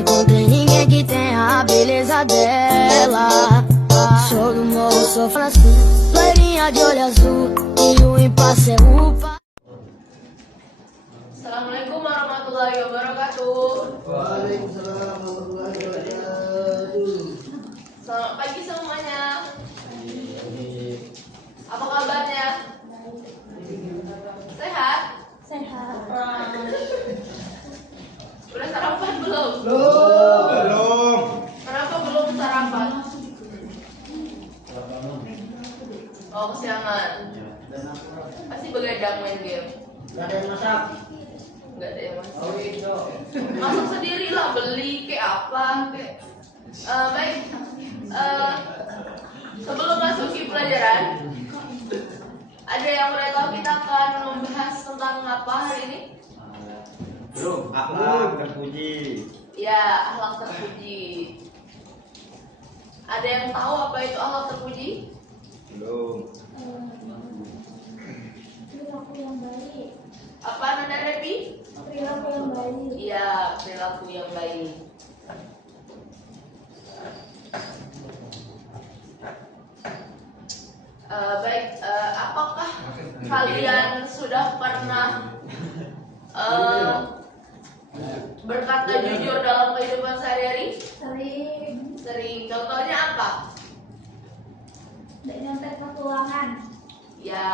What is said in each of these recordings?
encontrei ninguém que tenha a beleza dela. Sou do morro, sou flasco, loirinha de olho azul e o impasse é upa. Assalamualaikum warahmatullahi wabarakatuh. Waalaikumsalam warahmatullahi wabarakatuh. Selamat pagi semuanya. Apa kabarnya? Sehat? Sehat. Udah sarapan belum? Belum. Kenapa belum sarapan? Oh, kesiangan. Pasti begadang main game. Gak ada yang masak. Enggak ada yang masak. Oh itu. Masak sendiri lah, beli kayak apa kayak. Baik. Sebelum masuk ke pelajaran, ada yang boleh tahu kita akan membahas tentang apa hari ini? Belum, akhlak terpuji. Ya, akhlak terpuji. Ada yang tahu apa itu akhlak terpuji? Belum. Perilaku yang baik. Apa Nanda Repi? Perilaku yang baik. Iya, perilaku yang baik. Baik, apakah kalian sudah pernah berkata jujur dalam kehidupan sehari-hari? Sering Sering. Contohnya apa? tidak nyontek ke keuangan. Ya,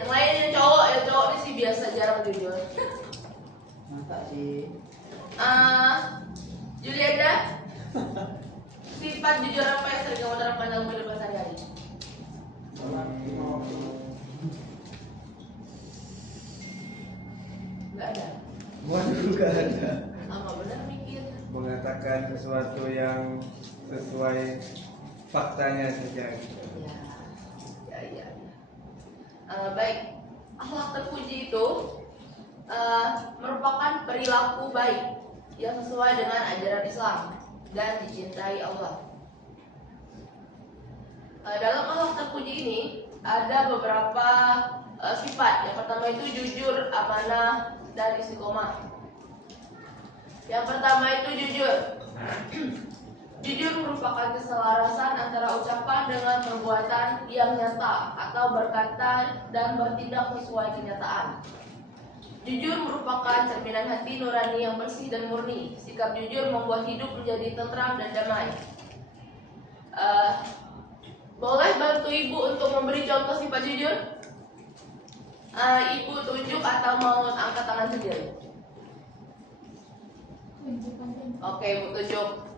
yang lainnya cowok ya, cowok ini sih biasa jarang jujur. Masa sih? Julianda, sifat jujur apa yang sering kamu terapkan dalam kehidupan sehari-hari? Enggak ada. Waduh, gak ada. Lama benar mikir. Mengatakan sesuatu yang sesuai faktanya saja. Ya. Baik, akhlak terpuji itu merupakan perilaku baik yang sesuai dengan ajaran Islam dan dicintai Allah. Dalam akhlak terpuji ini ada beberapa sifat. Yang pertama itu jujur, amanah, dan istiqomah. Yang pertama itu jujur. Jujur merupakan keselarasan antara ucapan dengan perbuatan yang nyata atau berkata dan bertindak sesuai kenyataan. Jujur merupakan cerminan hati nurani yang bersih dan murni. Sikap jujur membuat hidup menjadi tentram dan damai. Boleh bantu ibu untuk memberi contoh sifat jujur? Ibu tunjuk atau mau angkat tangan sendiri? Oke, ibu tunjuk.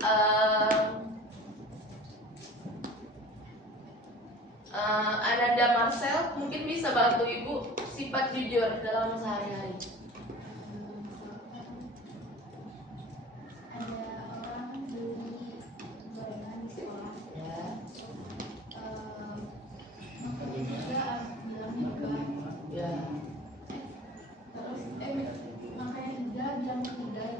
Ananda Marcel mungkin bisa bantu ibu sifat jujur dalam sehari-hari. Ada orang beli gorengan di sekolah. Ya. Makan juga bilang juga. Ya. Terus makanya juga bilang tidak.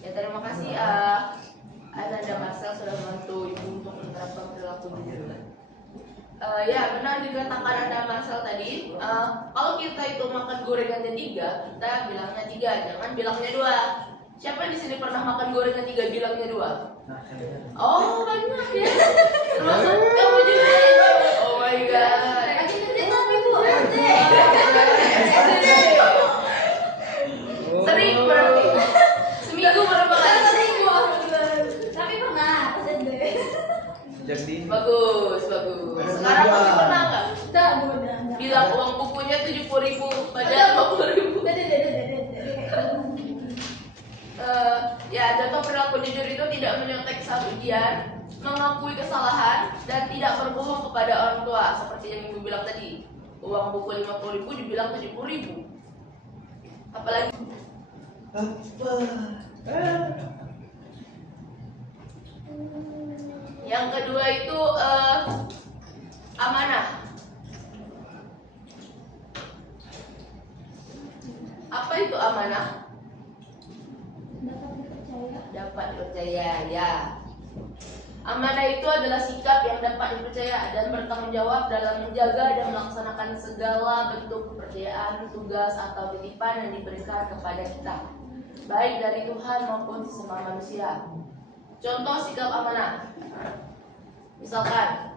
Ya, terima kasih Ananda Marcel sudah membantu ibu untuk menerapkan perilaku jujur. Ya, benar dikatakan Ananda Marcel tadi. Kalau kita itu makan gorengannya 3, kita bilangnya 3, jangan bilangnya 2. Siapa di sini pernah makan gorengan 3 bilangnya 2? Oh, banyak ya. Termasuk kamu juga. Oh my god. Sering berarti. Seminggu berapa kali? Tapi pernah pas SD. Jadi Bagus. Sekarang masih pernah nggak? Udah. Bilang uang bukunya 70.000 padahal 50.000. Ya, contoh perilaku jujur itu tidak menyontek saat ujian, mengakui kesalahan, dan tidak berbohong kepada orang tua. Seperti yang ibu bilang tadi, uang buku 50.000 dibilang 70.000. Apalagi yang kedua itu amanah. Apa itu amanah? Dapat dipercaya. Dapat dipercaya, ya. Amanah itu adalah sikap yang dapat dipercaya dan bertanggung jawab dalam menjaga dan melaksanakan segala bentuk kepercayaan, tugas atau titipan yang diberikan kepada kita, baik dari Tuhan maupun sesama manusia. Contoh sikap amanah. Misalkan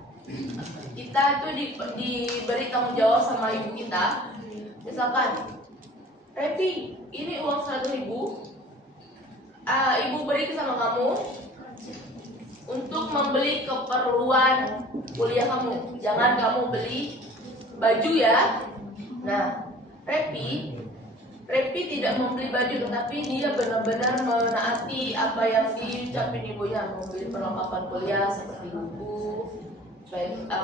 kita itu diberi tanggung jawab sama ibu kita. Misalkan, Repi, ini uang 100.000 ibu beri sama kamu untuk membeli keperluan kuliah kamu. Jangan kamu beli baju ya. Nah, Repi tidak membeli baju, tetapi dia benar-benar menaati apa yang diucapin ibunya, membeli perlengkapan kuliah seperti buku,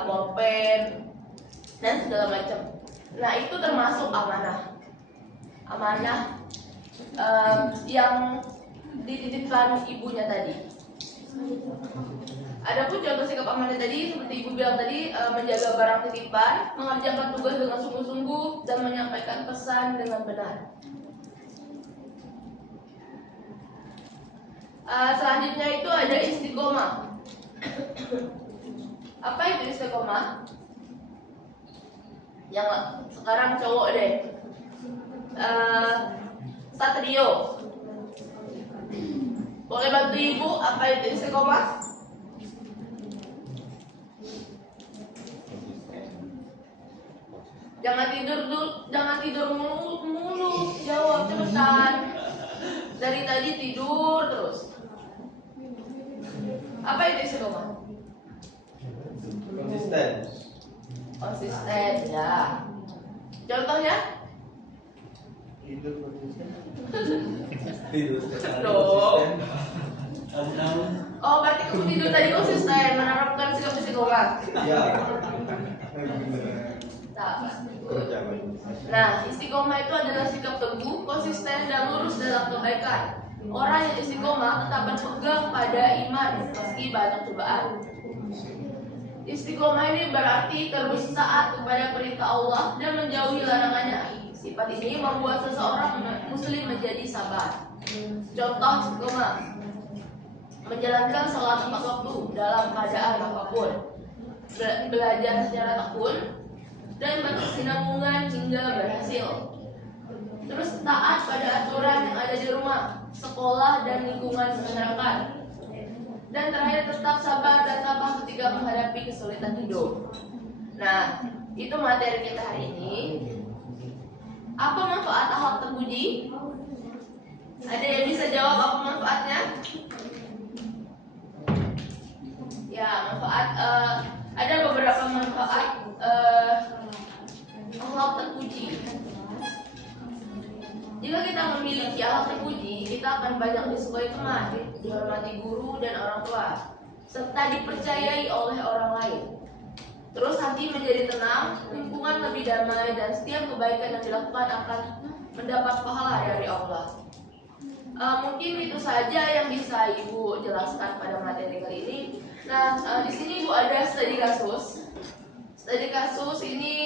pulpen, dan segala macam. Nah, itu termasuk amanah. Amanah yang dititipkan ibunya tadi. Adapun contoh sikap amanah tadi, seperti ibu bilang tadi, menjaga barang titipan, mengerjakan tugas dengan sungguh-sungguh, dan menyampaikan pesan dengan benar. Selanjutnya itu ada istiqomah. Apa itu istiqomah? Yang sekarang cowok deh. Satrio, boleh bantu ibu apa itu istiqomah? Jangan tidur mulu, jawab cepetan. Dari tadi tidur terus. Apa itu istiqomah? Konsisten ya. Contohnya? Hidup konsisten. Oh, berarti kamu tidur tadi konsisten menerapkan sikap istiqomah. Ya. Nah, istiqomah itu adalah sikap teguh, konsisten, dan lurus dalam kebaikan. Orang yang istiqomah tetap berpegang pada iman meski banyak cobaan. Istiqomah ini berarti terus taat kepada perintah Allah dan menjauhi larangannya. Sifat ini membuat seseorang muslim menjadi sabar. Contoh istiqomah: menjalankan sholat tepat waktu dalam keadaan apapun, belajar secara tekun, dan berkesinambungan hingga berhasil. Terus taat pada aturan yang ada di rumah, sekolah, dan lingkungan masyarakat. Dan terakhir tetap sabar dan tabah ketika menghadapi kesulitan hidup. Nah, itu materi kita hari ini. Apa manfaat akhlak terpuji? Ada yang bisa jawab apa manfaatnya? Ya, manfaat ada beberapa manfaat akhlak terpuji. Jika kita memiliki akhlak terpuji, kita akan banyak disukai teman, dihormati guru dan orang tua, serta dipercayai oleh orang lain. Terus hati menjadi tenang, lingkungan lebih damai, dan setiap kebaikan yang dilakukan akan mendapat pahala dari Allah. Mungkin itu saja yang bisa Ibu jelaskan pada materi kali ini. Nah, di sini Ibu ada studi kasus. Studi kasus ini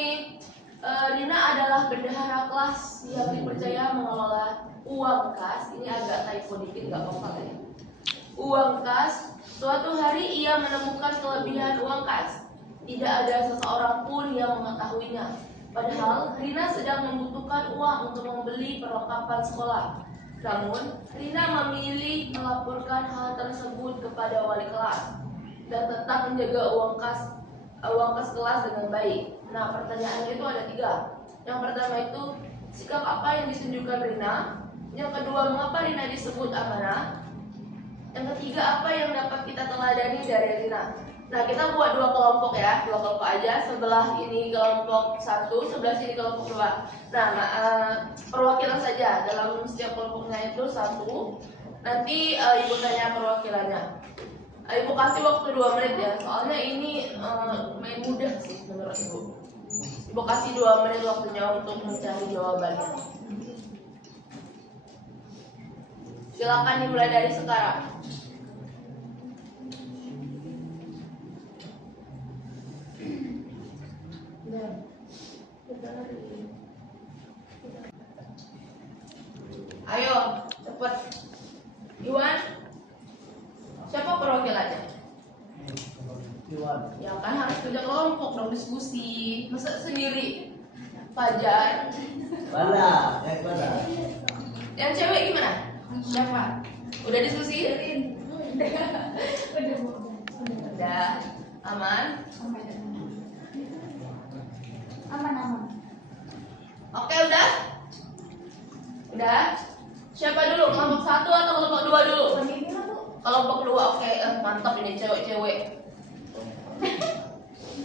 Rina adalah bendahara kelas yang dipercaya mengelola uang kas. Ini agak typo dikit, nggak apa-apa ya. Uang kas. Suatu hari ia menemukan kelebihan uang kas. Tidak ada seseorang pun yang mengetahuinya. Padahal Rina sedang membutuhkan uang untuk membeli perlengkapan sekolah. Namun Rina memilih melaporkan hal tersebut kepada wali kelas dan tetap menjaga uang kas kelas dengan baik. Nah, pertanyaannya itu ada 3. Yang pertama itu, sikap apa yang ditunjukkan Rina? Yang kedua, mengapa Rina disebut amanah? Yang ketiga, apa yang dapat kita teladani dari Rina? Nah, kita buat 2 kelompok ya, 2 kelompok aja. Sebelah ini kelompok 1, sebelah sini kelompok 2. Nah, perwakilan saja. Dalam setiap kelompoknya itu 1. Nanti Ibu tanya perwakilannya. Ibu kasih waktu 2 menit ya, soalnya ini main mudah sih menurut Ibu. Ibu kasih 2 menit waktunya untuk mencari jawabannya. Silakan dimulai dari sekarang. Ayo, cepet. Iwan, siapa perwakilannya? Ya kan harus kerja kelompok dong, diskusi. Masa sendiri? Fajar. Bala. Yang cewek gimana? Siapa? Udah diskusi? Udah. Aman? Aman. Oke, udah? Udah? Siapa dulu? Kelompok 1 atau kelompok 2 dulu? Kelompok 2, oke. Mantap ini cewek-cewek.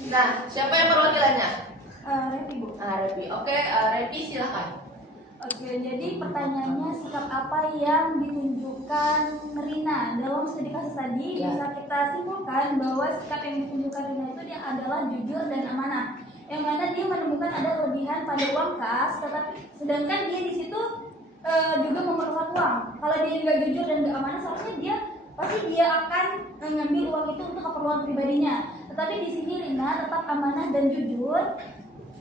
Nah, siapa yang perwakilannya? Repi, Bu. Repi. Oke, Repi silahkan. Oke, jadi pertanyaannya sikap apa yang ditunjukkan Rina dalam studi kasus tadi? Ya. Bisa kita simpulkan bahwa sikap yang ditunjukkan Rina itu dia adalah jujur dan amanah. Yang mana dia menemukan ada kelebihan pada uang kas, tetapi sedangkan dia di situ juga memerlukan uang. Kalau dia nggak jujur dan nggak amanah, seharusnya dia akan mengambil uang itu untuk keperluan pribadinya. Tetapi di sini Rina tetap amanah dan jujur,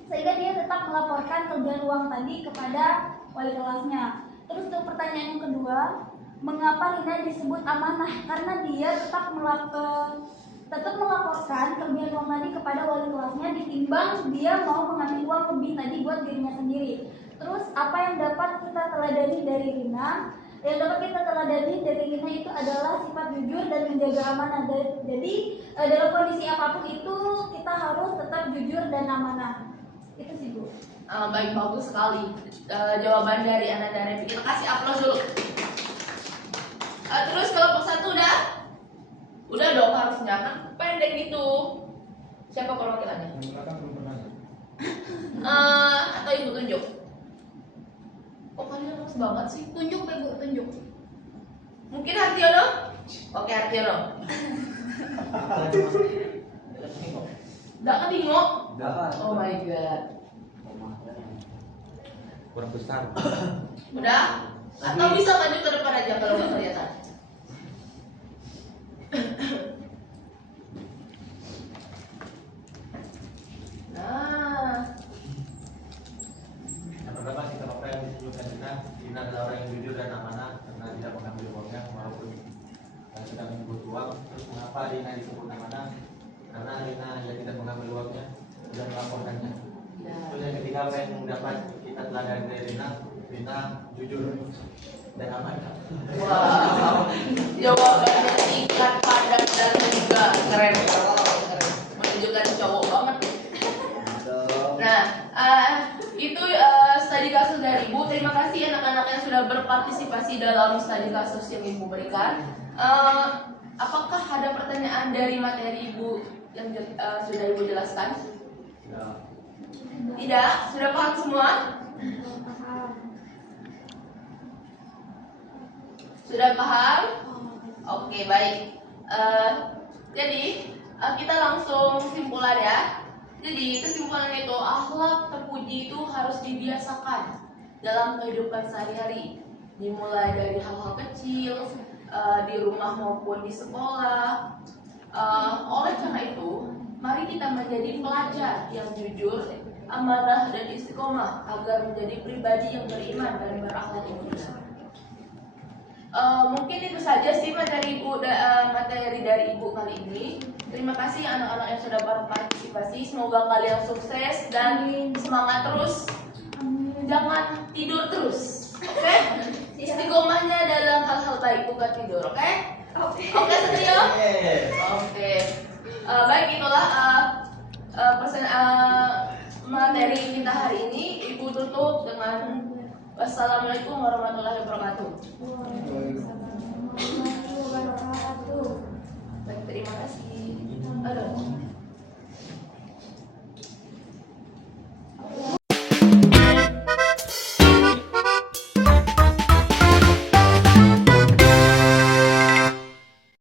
sehingga dia tetap melaporkan kelebihan uang tadi kepada wali kelasnya. Terus untuk pertanyaan yang kedua, mengapa Rina disebut amanah? Karena dia tetap melaporkan kelebihan uang tadi kepada wali kelasnya, ditimbang dia mau mengambil uang lebih tadi buat dirinya sendiri. Terus apa yang dapat kita teladani dari Rina? Yang dapat kita teladani dari Rina itu adalah sifat jujur dan menjaga amanah. Jadi dalam kondisi apapun itu kita harus tetap jujur dan amanah. Itu sih, Bu. Baik, bagus sekali jawaban dari Ananda Repi. Kita kasih aplaus dulu. Terus kelompok 1 udah? Udah dong harusnya, kan pendek gitu. Siapa perwakilannya? Yang belakang belum pernah. Atau ibu tunjuk? Oh, kalian lemes banget sih. Tunjuk, Bu, tunjuk. Mungkin Hartiono? Oke, Hartiono. Nggak ketengok? Oh my god. Kurang besar. Udah? Atau bisa maju ke depan aja kalau nggak kelihatan. Nah, Yang pertama sikap apa yang ditunjukkan Rina adalah orang yang jujur dan amanah karena tidak mengambil uangnya walaupun sedang membutuh uang. Terus mengapa Rina disebut amanah? Karena Rina yang tidak mengambil uangnya dan melaporkannya. Terus yang ketiga apa yang dapat kita teladani dari Rina jujur dan amanah. wow, jawabannya singkat, padat dan juga keren. Menunjukkan cowok banget. Nah, itu studi kasus dari Ibu. Terima kasih anak-anak yang sudah berpartisipasi dalam studi kasus yang Ibu berikan. Apakah ada pertanyaan dari materi Ibu yang sudah Ibu jelaskan? Tidak? Sudah paham semua? Sudah paham? Oke, baik. Jadi kita langsung kesimpulan ya. Jadi kesimpulannya itu akhlak terpuji itu harus dibiasakan dalam kehidupan sehari-hari, dimulai dari hal-hal kecil di rumah maupun di sekolah. Oleh karena itu, mari kita menjadi pelajar yang jujur, amanah dan istiqomah agar menjadi pribadi yang beriman dan berakhlak yang mulia. Mungkin itu saja sih materi dari Ibu kali ini. Terima kasih anak-anak yang sudah berpartisipasi. Semoga kalian sukses dan semangat terus. Jangan tidur terus, oke? Istiqomahnya dalam hal-hal baik, bukan tidur, oke? Oke, Satrio? Oke. Baik, itulah materi kita hari ini. Ibu tutup dengan wassalamualaikum warahmatullahi wabarakatuh.